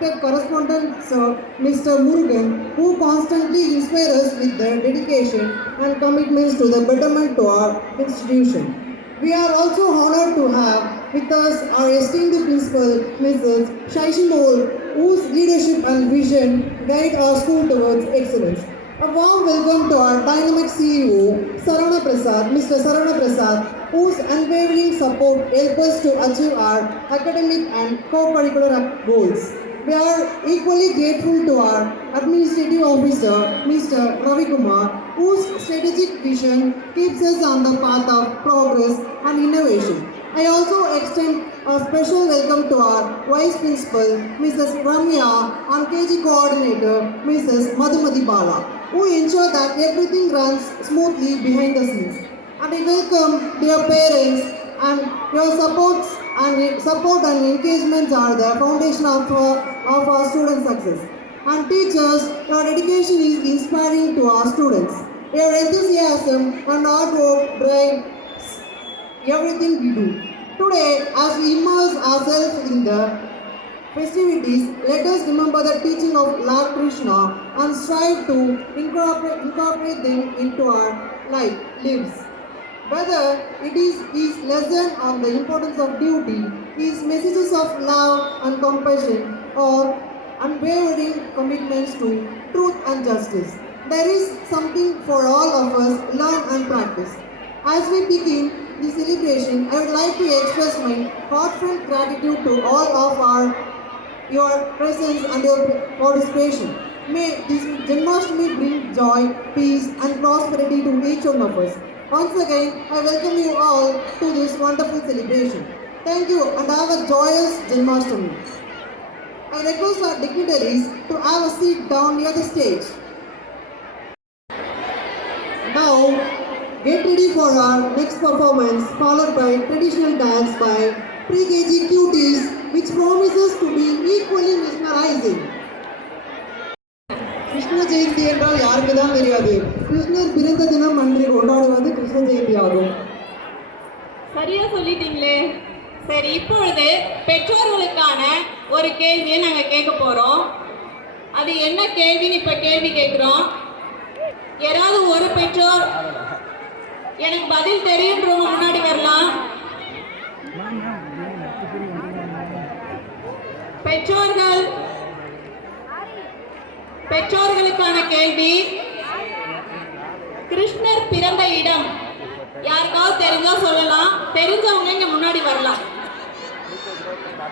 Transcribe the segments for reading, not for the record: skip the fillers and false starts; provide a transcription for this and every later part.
respected correspondent Sir Mr. Murugan, who constantly inspire us with their dedication and commitments to the betterment to our institution. We are also honored to have with us our esteemed principal, Mrs. Shaishimol, whose leadership and vision guide our school towards excellence. A warm welcome to our dynamic CEO, Sarana Prasad, Mr. Sarana Prasad, whose unwavering support helps us to achieve our academic and co-curricular goals. We are equally grateful to our Administrative Officer, Mr. Ravi Kumar, whose strategic vision keeps us on the path of progress and innovation. I also extend a special welcome to our Vice Principal, Mrs. Ramya, and KG Coordinator, Mrs. Madhumati Bala, who ensure that everything runs smoothly behind the scenes. And I welcome their parents and your support and engagements are the foundation of our student success. And teachers, your dedication is inspiring to our students. Your enthusiasm and hard work drive everything we do. Today, as we immerse ourselves in the festivities, let us remember the teaching of Lord Krishna and strive to incorporate them into our lives. Whether it is his lesson on the importance of duty, his messages of love and compassion, or unwavering commitments to truth and justice, there is something for all of us learn and practice. As we begin the celebration, I would like to express my heartfelt gratitude to all of your presence and your participation. May this Janmashtami bring joy, peace and prosperity to each one of us. Once again, I welcome you all to this wonderful celebration. Thank you and have a joyous Janmashtami. I request our dignitaries to have a seat down near the stage. Now, get ready for our next performance, followed by traditional dance by pre-KG cuties, which promises to be equally mesmerizing. Krishna Jayanthi என்றால் யாருக்கு தான் தெரியாது. கிருஷ்ணர் பிறந்த தினம் அன்று கொண்டாடுவது கிருஷ்ண ஜெயந்தி ஆகும். சரியா சொல்லிட்டீங்களே. சரி, இப்பொழுது பெற்றோர்களுக்கான ஒரு கேள்வியை நாங்கள் கேட்க போகிறோம். அது என்ன கேள்வின்னு இப்போ கேள்வி கேட்குறோம். யாராவது ஒரு பெற்றோர் எனக்கு பதில் தெரியுன்றவங்க முன்னாடி வரலாம். பெற்றோர்களுக்கான கேள்வி, கிருஷ்ணர் பிறந்த இடம் யாருக்காவது தெரிஞ்சா சொல்லலாம். தெரிஞ்சவங்க இங்க முன்னாடி வரலாம்.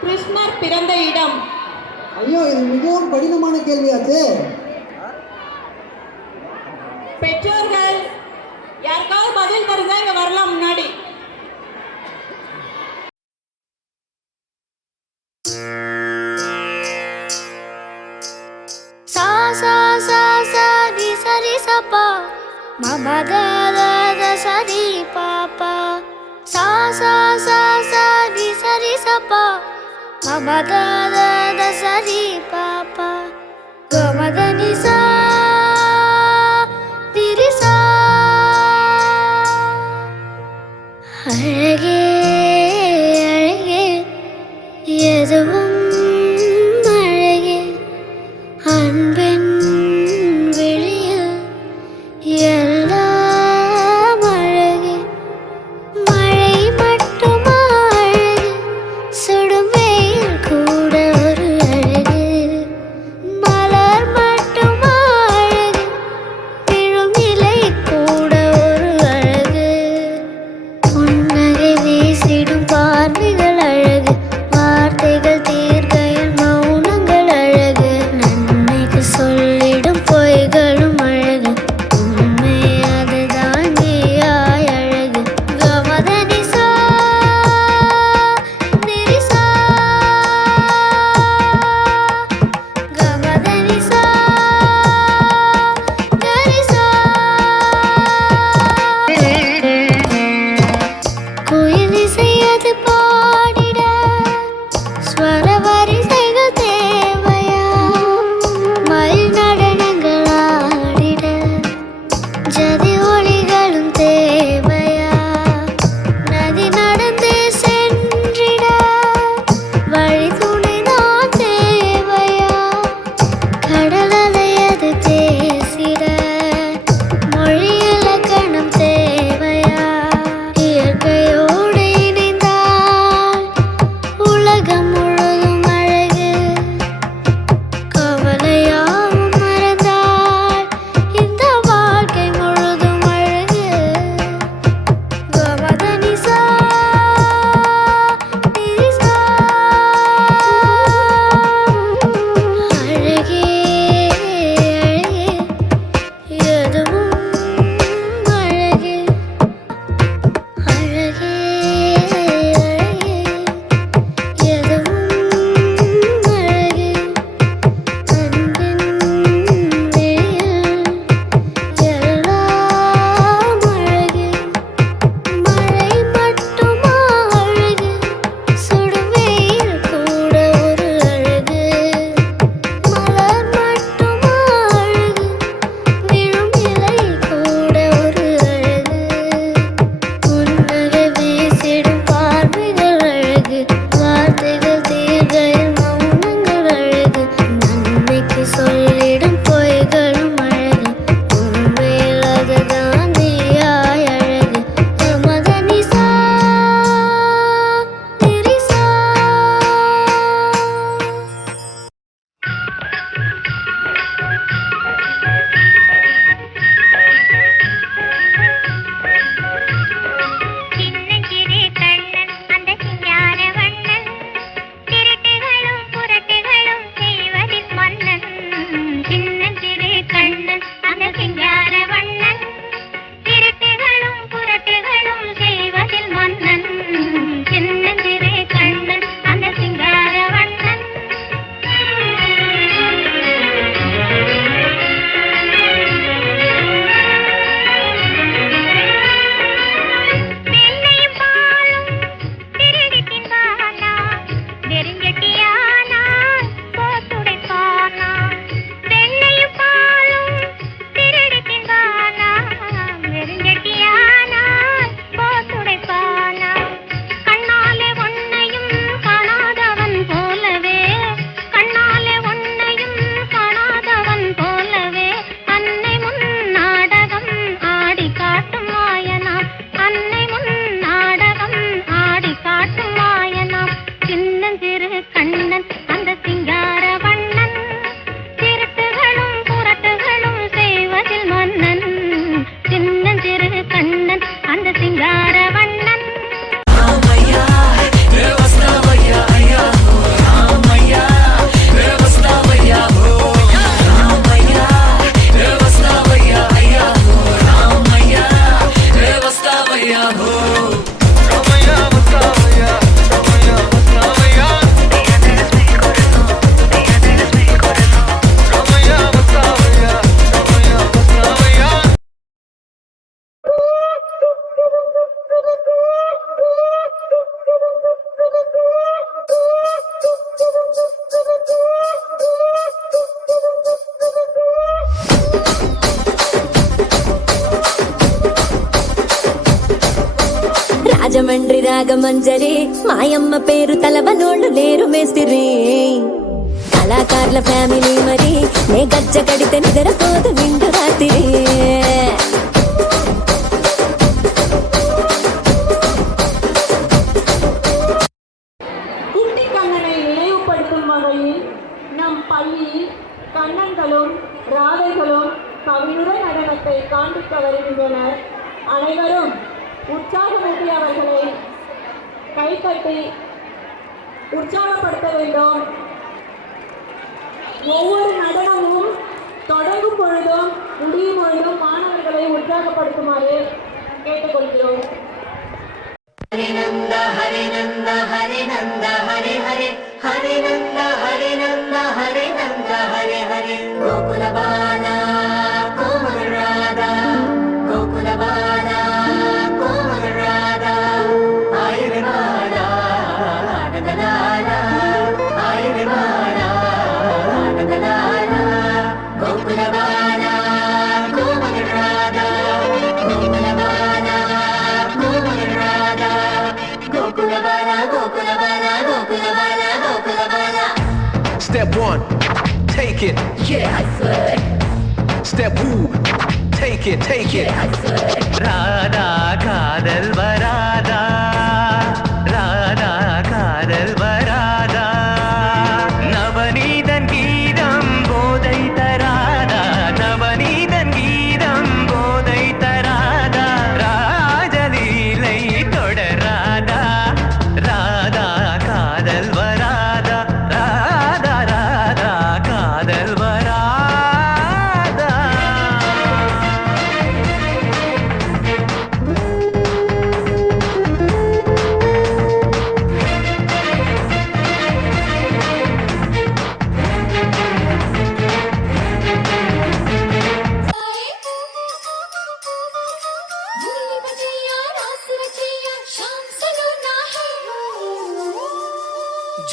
கிருஷ்ணர் பிறந்த இடம். ஐயோ, இது மிகவும் கடினமான கேள்வியாச்சு. பெற்றோர்கள் யாருக்காவது பதில் தெரிஞ்சா இங்க வரலாம் முன்னாடி. Mama da da da sa di pa pa sa sa sa sa di sa di sa pa. Mama da da da sa di pa pa ga ma da ni sa di ri sa. Alage alage yeduvum alage anben மயில் మండ్రి రాగమంజరి మాయమ్మ పేరు తలవనోళ్ళు లేరు మేస్తిరి కళాకారుల family మరి నే గజ్జ కడితే నిద్రపోదు నిండు రాత్రి குட்டி கண்ணனை நினைவுபடுத்தும் வகையில் நம் பள்ளியில் கண்ணன்களும் ராதைகளும் கவினுடன் நடனத்தை காண்பிக்க வருகின்றனர். அனைவரும் உற்சாகமூட்டி அவர்களை கைத்தட்டி உற்சாகப்படுத்த வேண்டும். ஒவ்வொரு நடனமும் தொடங்கும் பொழுதும் முடியும் பொழுதும் மாணவர்களை உற்சாகப்படுத்துமாறு கேட்டுக்கொள்கிறோம். हरे नंद हरे नंद हरे नंद हरे हरे हरे नंद हरे नंद हरे नंद हरे हरे गोकुल बाला कोमल राधा गोकुल बाला कोमल राधा आय रे बाला आनंद लाला आय रे बाला आनंद लाला गोकुल बाला कोमल राधा गोकुल बाला कोमल राधा गोकुल बाला गोकुल बाला गोकुल बाला गोकुल बाला. Step 1, take it. Yeah, I swear. Step 2, take it, take it. Yeah, I swear. Radha காதல் வராதா ராதா காதல் வராதா நவநீதன் கீதம் போதை தராதா நவநீதன் கீதம் போதை தராதா ராஜலீலை தொடராதா ராதா காதல் வராதா ராதா ராதா காதல் வராதா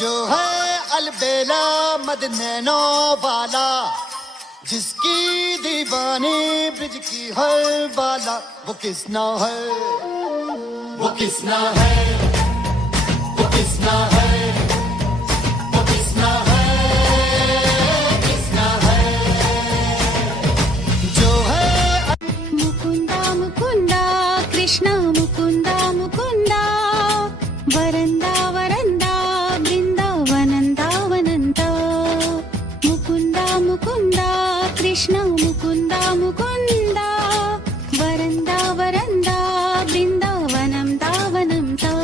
जो है अलबेला मदनैनो वाला जिसकी दीवानी ब्रिज की हर बाला वो किसना है वो किसना है वो किसना है वो किसना है किसना है जो है Mukunda Mukunda Krishna Mukunda Mukunda veranda veranda बृंदावनंदा वनंदा Mukunda Mukunda Krishna Mukunda Mukunda veranda veranda बृंदावனம் தாவனம் தா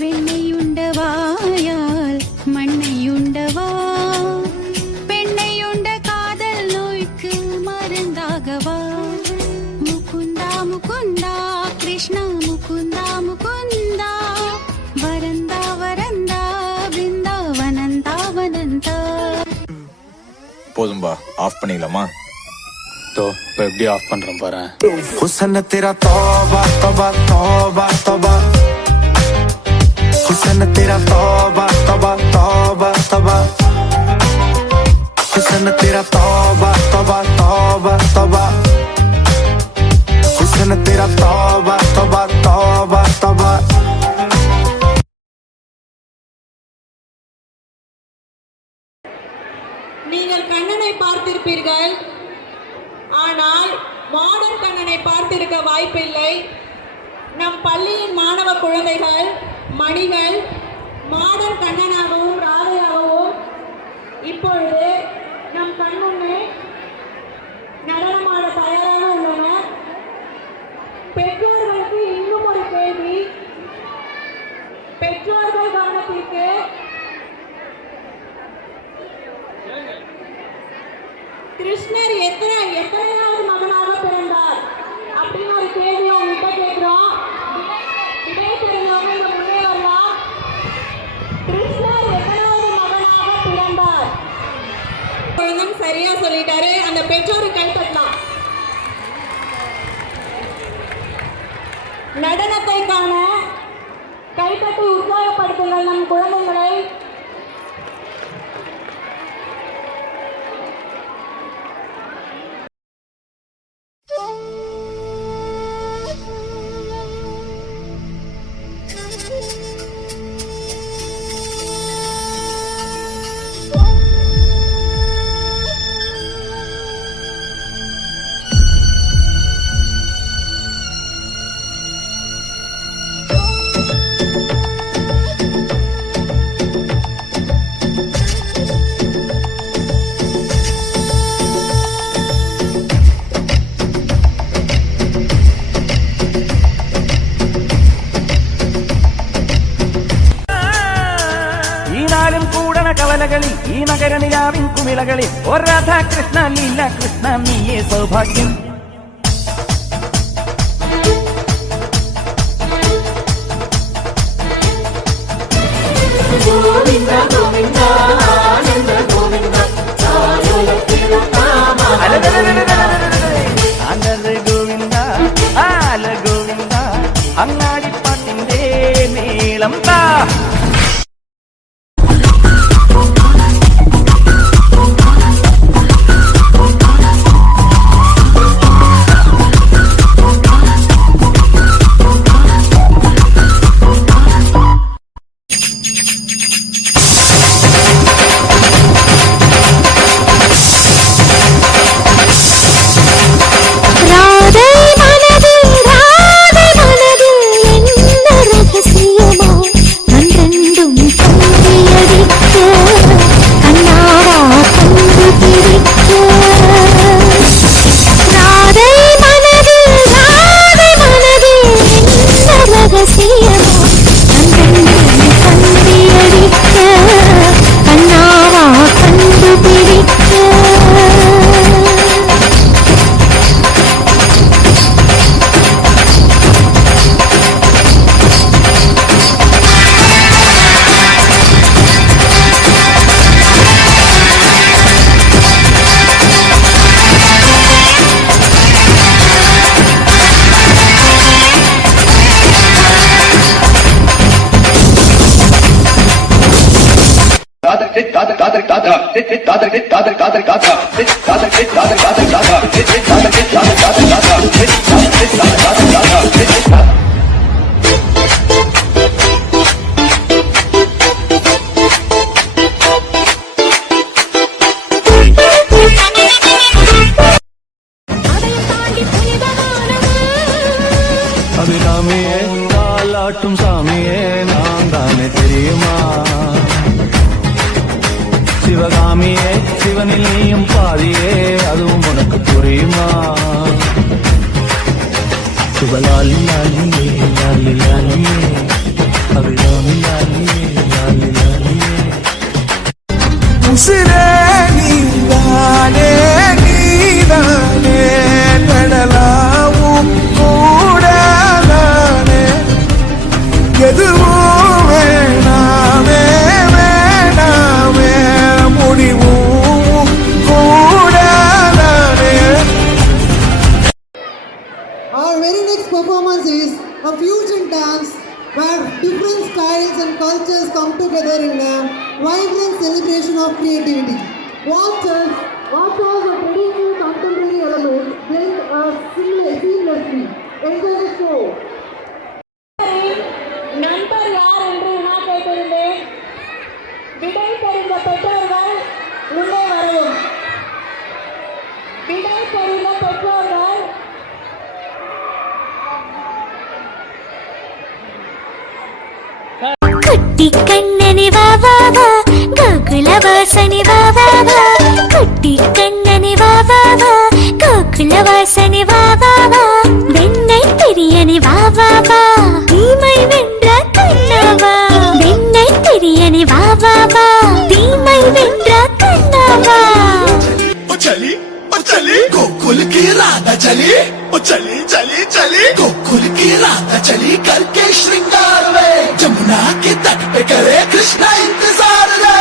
வெண்ணையுண்டவாயால் மண்ணையுண்டவா பெண்ணையுண்ட காதல் நோய்க்கு மருந்தாகவா முகுந்தா முகுந்தா கிருஷ்ணா முகுந்தா முகுந்தா வரந்தா வரந்தா பிருந்தாவனந்தா வனந்தா. போதும்பா ஆஃப் பண்ணிக்கலாமா? तो எப்படி ஆஃப் பண்றேன் பாரு. हुस्न तेरा तौबा तौबा तौबा तौबा हुस्न तेरा तौबा तौबा तौबा तौबा हुस्न तेरा तौबा तौबा तौबा तौबा हुस्न तेरा तौबा तौबा तौबा तौबा. நீங்கள் கண்ணனை பார்த்திருப்பீர்கள், ஆனால் மாடர்ன் கண்ணனை பார்த்திருக்க வாய்ப்பில்லை. நம் பள்ளியின் மாணவ குழந்தைகள் மணிகள் மாடர்ன் கண்ணனாகவும் ராதையாகவும் இப்பொழுது நம் கண்முன்னே நடனமாட தயாராக உள்ளனர். பெற்றோர்களுக்கு இன்னும் ஒரு கேள்வி. பெற்றோர்கள் கவனத்திற்கு. கிருஷ்ணர் எத்தனையாவது மகனாக பிறந்தார் அப்படின்னு ஒரு கேள்வி உங்ககிட்ட கேட்கிறோம். விடை தெரிஞ்சவங்க இங்க முன்னே வரலாம். கிருஷ்ணர் எத்தனாவது மகனாக பிறந்தார்? குழந்தையும் சரியா சொல்லிட்டாரு. அந்த பெற்றோரை கைத்தட்டலாம். நடனத்தை காண கைத்தட்டி உற்சாகப்படுத்துங்கள் நம் குழந்தைகளை. கனியாவின் குமிழகளே ஓ ராதா கிருஷ்ணா லீலா கிருஷ்ணா நீயே சௌபாகியம் கோவிந்தா கோவிந்தா ஆனந்த கோவிந்தா ஆனந்த கோவிந்தா ஆல கோவிந்தா அங்காடி பாட்டிந்தே மேளம் தா அபிராமியே தாலாட்டும் சாமியே நான் தானே தெரியுமா சிவகாமியே சிவனில் நீயும் பாதியே அதுவும் உனக்கு புரியுமா சிவலாலி லாலியே லாலி லாலியே அபிராமி லாலியே லாலி லாலியே உசிரே நீதானே நீதானே கடலாவும் கூடாதானே எதுவும் வேணாமே வேணாமே முடிவும் கூடாதானே. Our very next performance is a fusion dance where different styles and cultures come together in a vibrant celebration of creativity. Waltzers of traditional contemporary elements blend seamlessly. Enjoy the show. நண்பர் யார் என்று நான் கேட்டிருந்தேன். விடை தெரிந்த பெற்றோர்கள் உள்ளே வரவும். விடை தெரிந்த பெற்றோர்கள் குட்டி கண்ணனி வா வா வா கோகுல வாசனி வா வா வா குட்டி கண்ணனி வா வா வா கோகுல வாசனி வா வா வா வெண்ணை பிரியனி வா வா வா தீமை வென்ற கண்ணவா வெண்ணை பிரியனி வா வா வா தீமை வென்ற கண்ணவா चली गोकुल की राधा चली चली चली चली गोकुल की राधा चली करके श्रृंगार वे जमुना के तट पे करे कृष्णा इंतजार रे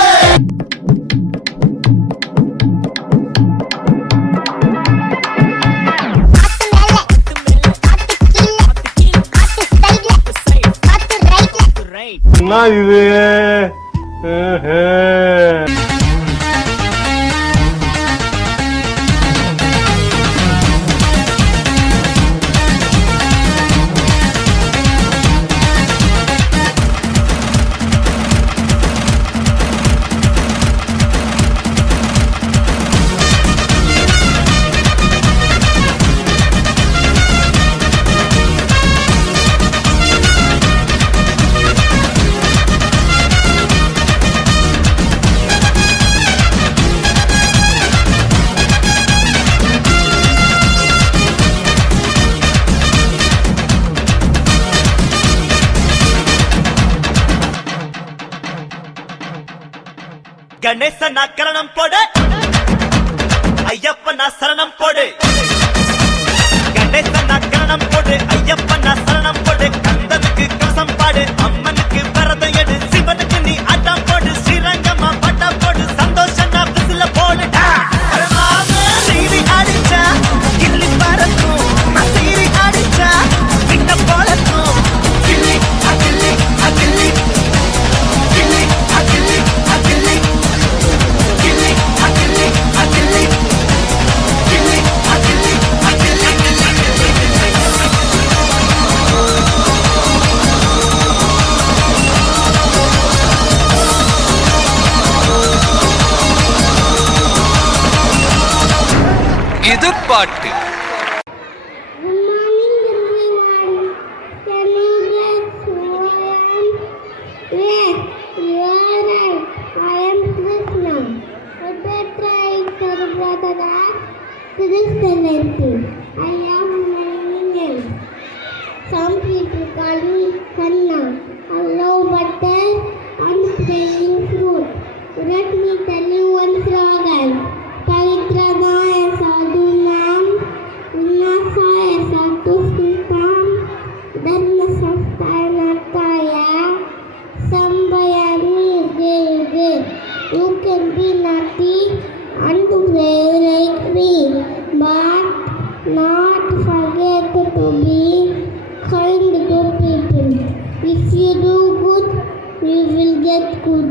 கணேசனா கரணம் போடு ஐயப்பனா சரணம் போடு கணேசனா கரணம் போடு ஐயப்பனா சரணம் போடு கந்தனுக்கு கவசம் பாடு அம்மனுக்கு விரதம் எடு சிவனுக்கு நீ ஆட்டம் போடு ஸ்ரீரங்கமா பட்டம் போடு சந்தோஷனா பிசில போடு சீரி அடிச்சா கிள்ளி பறக்கும் சீரி அடிச்சா கிட்ட போலக்கும் கிள்ளி அகிள்ளி அகிள்ளி கிள்ளி அகிள்ளி அகிள்ளி கிள்ளி அகிள்ளி அகிள்ளி கிள்ளி அகிள்ளி அகிள்ளி இது பாட்டு. Good morning, everyone. Can you guess who I am? Yes, you are right. I am Krishna. I betrayed her brother as Krishnalenti. I have many names. Some people call me Kanna. I love butter and playing fruit. Let me tell you one slogan. Pavitranaya sadhunam Vinasaya sadhustam Dharmasasthanataya Sambayami yuge yuge. You can be naughty and very like me, but not forget to be kind to people. If you do good, you will get good.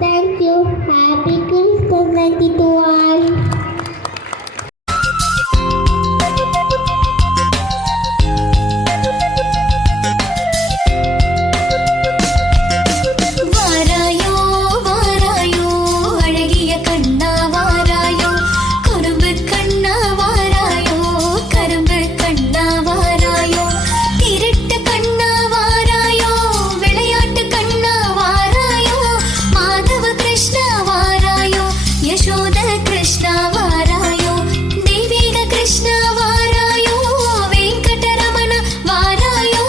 Thank you. Happy Christmas to all. வாராயோ வாராயோ அழகிய கண்ணா வாராயோ கரும்பு கண்ணா வாராயோ கரும்பு கண்ணா வாராயோ திருட்டு கண்ணா வாராயோ விளையாட்டு கண்ணா வாராயோ மாதவ கிருஷ்ணா வாராயோ யசோத கிருஷ்ணா வாராயோ தெய்வீக கிருஷ்ணா வாராயோ வெங்கடரமண வாராயோ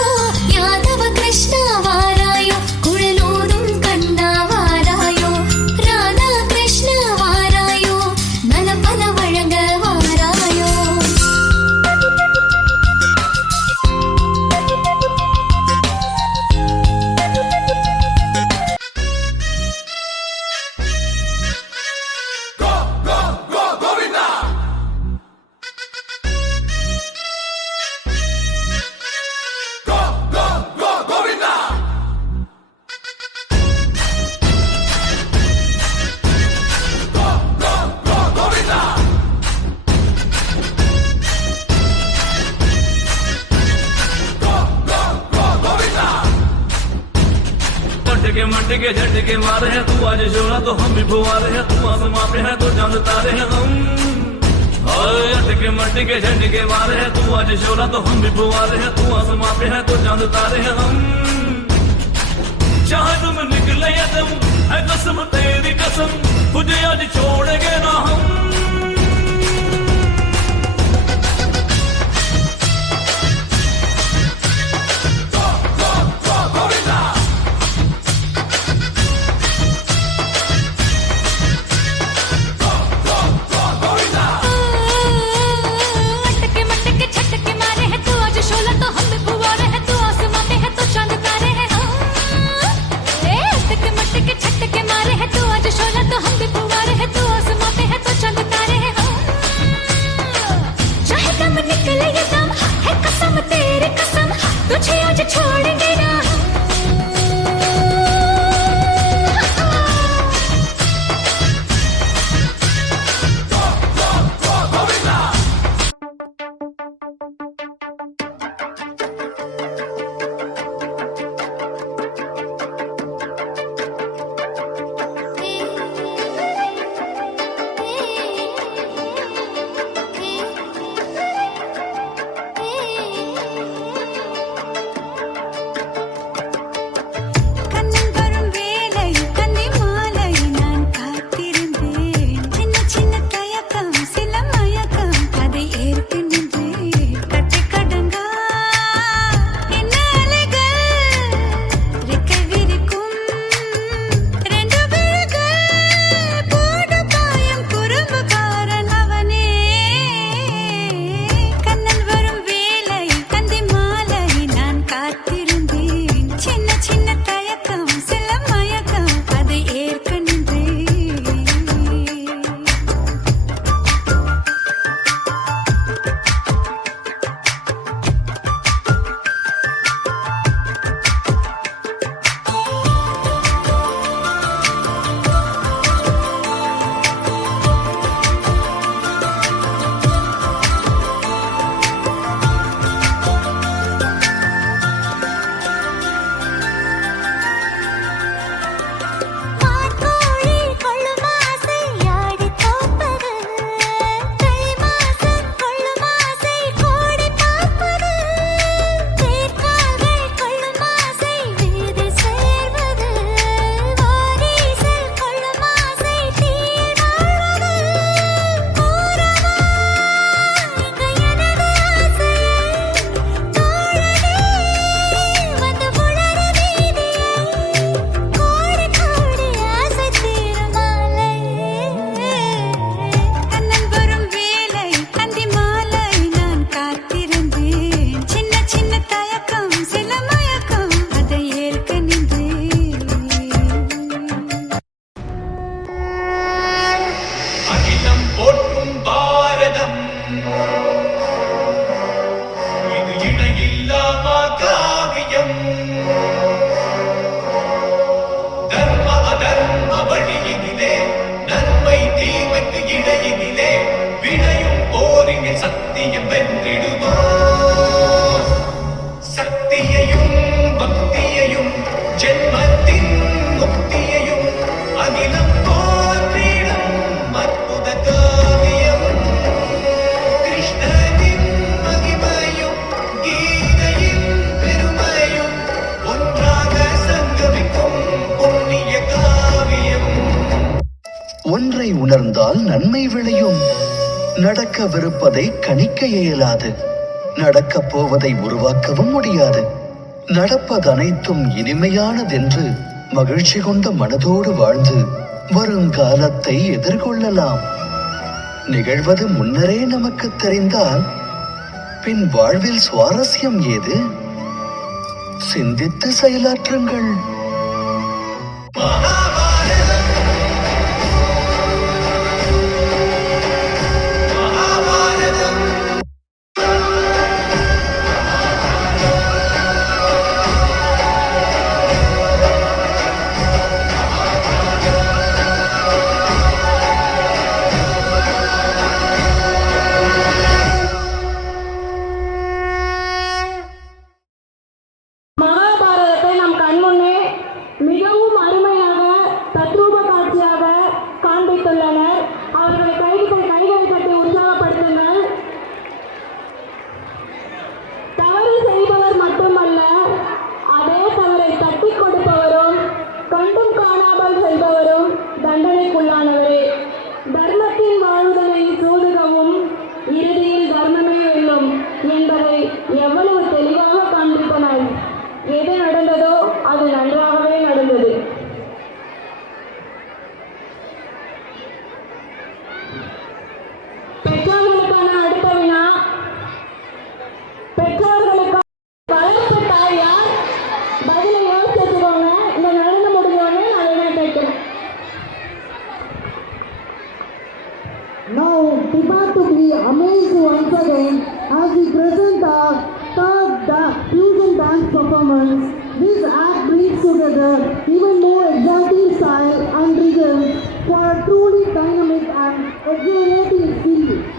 யாதவ கிருஷ்ணா வாராயோ குழலோடும் கண்ணா வாராயோ ராதா கிருஷ்ணா வாராயோ நலம் பல வழங்க வாராயோ मटके मटके झटके मारे हैं तू आज जोड़ा तो हम भी फुवारे हैं तू आसमां पे है तो चांद तारे हैं हम अटके मटके झटके मारे हैं तू आज जोड़ा तो हम भी फुवारे हैं तू आसमां पे है तो चांद तारे हैं हम चाहे तुम निकले या तुम है कसम तेरी कसम तुझे आज छोड़ेंगे ना हम अटके मटके झटके मारे हैं तू आज शोला तो हम भी फुवारे हैं तू आसमां पे है तो चांद तारे हैं अटके मटके झटके मारे हैं तू आज शोला तो हम भी फुवारे हैं तू आसमां पे है तो चांद நன்மை விளையும். நடக்கவிருப்பதை கணிக்க இயலாது, நடக்கப் போவதை உருவாக்கவும் முடியாது. நடப்பதனைத்தும் இனிமையானதென்று மகிழ்ச்சி கொண்ட மனதோடு வாழ்ந்து வருங்காலத்தை எதிர்கொள்ளலாம். நிகழ்வது முன்னரே நமக்கு தெரிந்தால் பின் வாழ்வில் சுவாரஸ்யம் ஏது? சிந்தித்து செயலாற்றுங்கள். மகாபாரதத்தை நம் கண்முன்னே மிகவும் அருமையாக தத்ரூப காட்சியாக காண்பித்துள்ளனர். அவர்களை கைகளை தட்டி உற்சாகப்படுத்துங்கள். தவறு செய்பவர் மட்டுமல்ல, அதே தவறை தட்டி கொடுப்பவரும் கண்டும் காணாமல் செய்பவரும் தண்டனைக்குள்ளானவரே. தர்மத்தின் வாழ்தலை சூதுகவும் இறுதியில் தர்மமே வெல்லும் என்பதை எவ்வளவு தெளிவாக காண்பித்தனர். எது நடந்ததோ அது நன்றாகவே நடந்தது. பெற்றோர்களுக்கான அடுத்த வினா. பெற்றோர்களுக்கு வளர்ப்பு தாயார் பதிலை யோசிச்சுக்கோங்க. இந்த நடந்து முடிஞ்சோடனே நான் என்ன கேட்கிறேன். Now, prepare to be amazed once again as we present our third fusion dance performance. This act brings together even more exciting style and rhythm for a truly dynamic and exhilarating experience.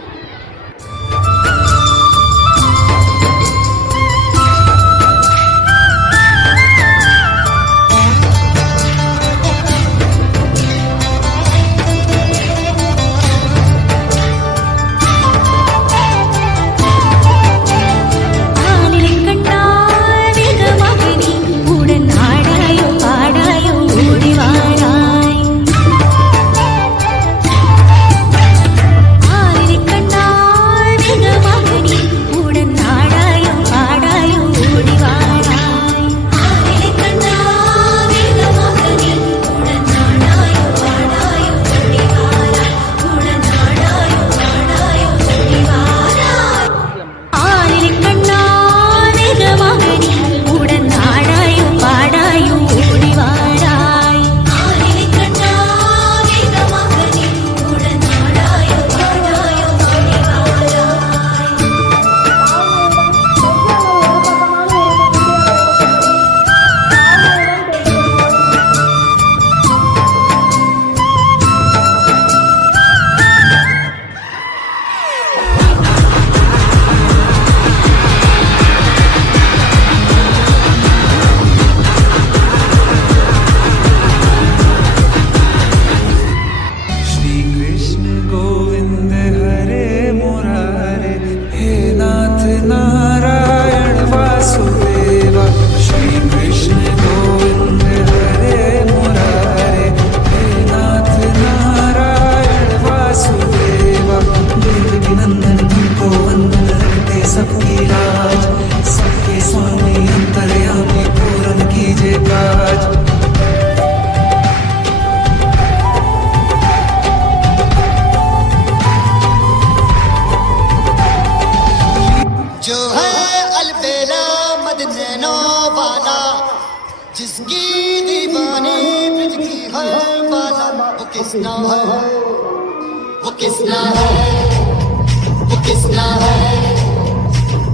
Kisna है वो किसना है वो किसना है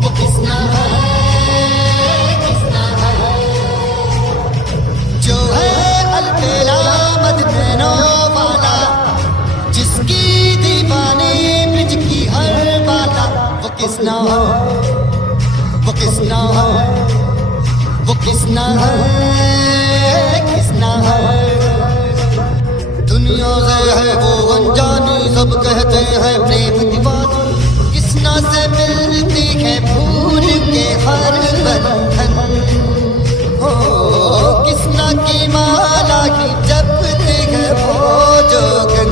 वो किसना है किसना है जो है अलबेला मदनों वाला जिसकी दीवानी ब्रिज की हर बाला वो किसना है वो किसना है वो किसना है किसना है दुनिया से है वो अनजानी सब कहते हैं प्रेम दीवानी किसना से मिलती है भूल के हर बंधन हो किसना की माला की जपती है वो जोगन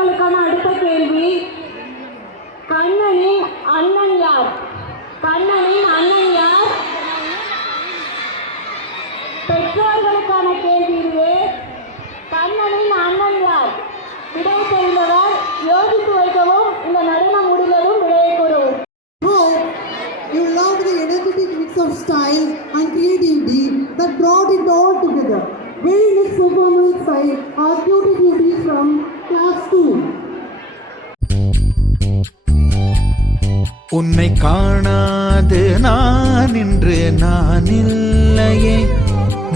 பெற்றோர்களுக்கான அடுத்த கேள்வி, கண்ணனின் அண்ணன் யார்? கண்ணனின் அண்ணன் யார்? பெற்றோர்களுக்கான கேள்வி இதுவே. கண்ணனின் அண்ணன் யார்? விடை தெரிந்தவர் யோசித்து வைக்கவும், இந்த நடனம் முடிந்ததும் விடையை கூறவும். Now, you loved the energetic mix of style and creativity that brought it all together. Very next performance by our cuties from class 2. உன்னை காணாது நான் இன்று நான் இல்லையே,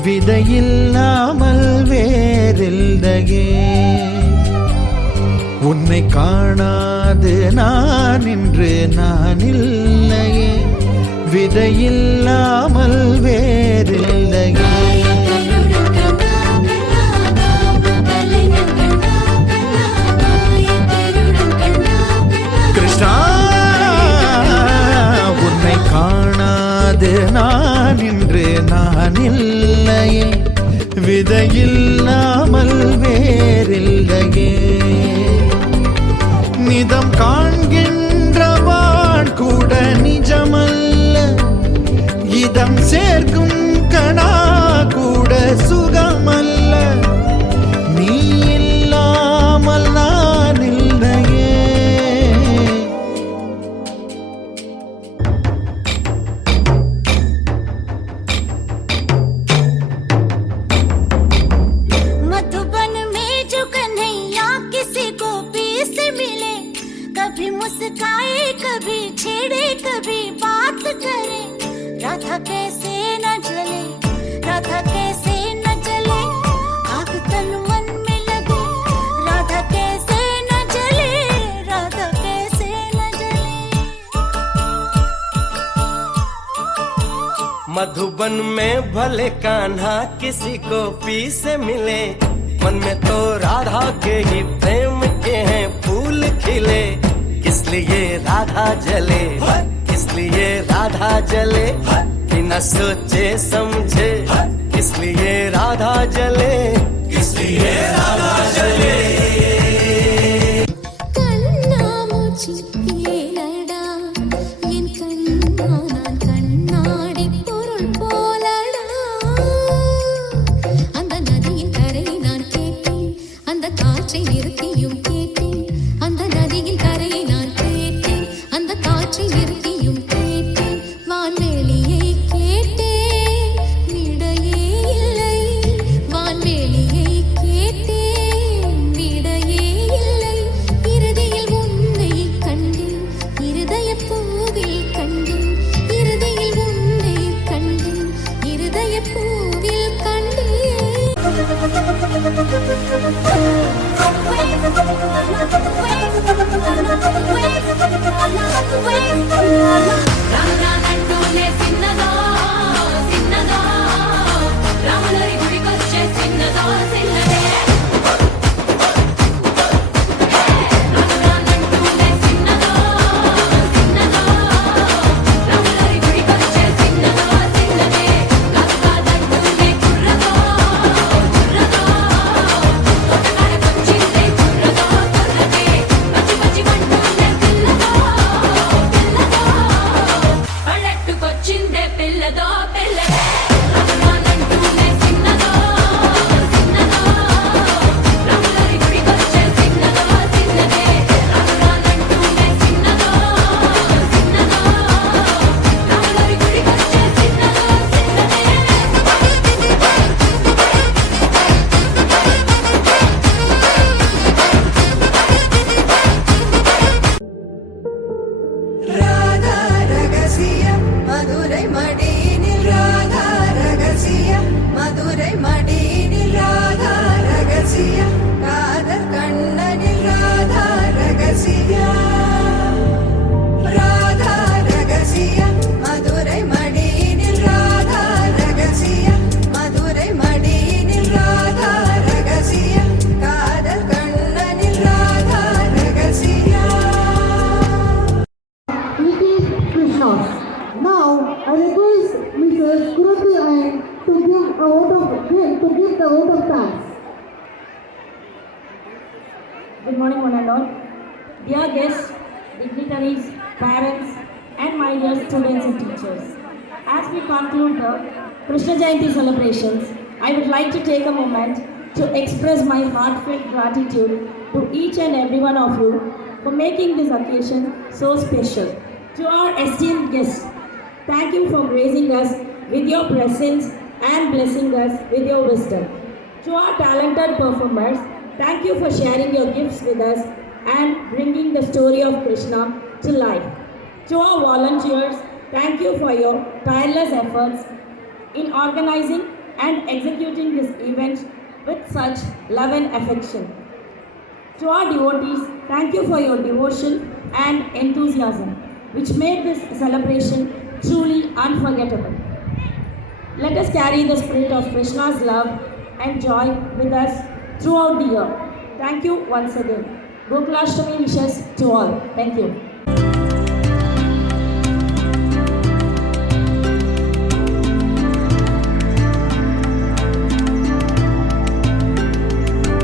விதையில்லாமல் வேறில்லையே. உன்னை காணாது நான் இன்று நான் இல்லையே, விதையில்லாமல் வேறில்லையே. கிருஷ்ணா, உன்னை காணாது நான் இன்று நான் இல்லையே, விதையில்லாமல் வேறில்லையே. நிதம் காண்கின்றவான் கூட நிஜமல்ல, இதம் சேர்க்கும் கணா கூட சுகமல்ல. நீ இல்லாமல் நான் இல்லையே. मधुबन में जो कन्हैया किसी को भी से मिले, कभी मुस्काए कभी छेड़े कभी बात करे, राधा कैसे न जले, राधा कैसे न जले, आग तन मन में लगे, राधा कैसे न जले, राधा कैसे न जले. मधुबन में भले कान्हा किसी को पी से मिले, मन में तो राधा के ही प्रेम के हैं फूल खिले. किस लिए राधा जले, किस लिए राधा जले, बिना सोचे समझे, किस लिए राधा जले, किस लिए राधा जले. கண்ணாமூச்சி ஏனடா, என் கண்ணா நான் கண்ணாடி பொருள் போலடா. அந்த நதியின் கரையை நான் கேட்டேன், அந்த காற்றை நிறுத்தியும் கேட்டேன். அந்த நதியின் கரையை நான் கேட்டேன், அந்த காற்றை நிறுத்தியும் கேட்டேன். வான்வெளியை கேட்டேன், விடையே இல்லை. வான்வெளியை Good morning, one and all. Dear guests, dignitaries, parents, and my dear students and teachers. As we conclude the Krishna Jayanti celebrations, I would like to take a moment to express my heartfelt gratitude to each and every one of you for making this occasion so special. To our esteemed guests, thank you for gracing us with your presence and blessing us with your wisdom. To our talented performers, thank you for sharing your gifts with us and bringing the story of Krishna to life. To our volunteers, thank you for your tireless efforts in organizing and executing this event with such love and affection. To our devotees, thank you for your devotion and enthusiasm, which made this celebration truly unforgettable. Let us carry the spirit of Krishna's love and joy with us throughout the year. Thank you once again. Gokulashtami wishes to all. Thank you.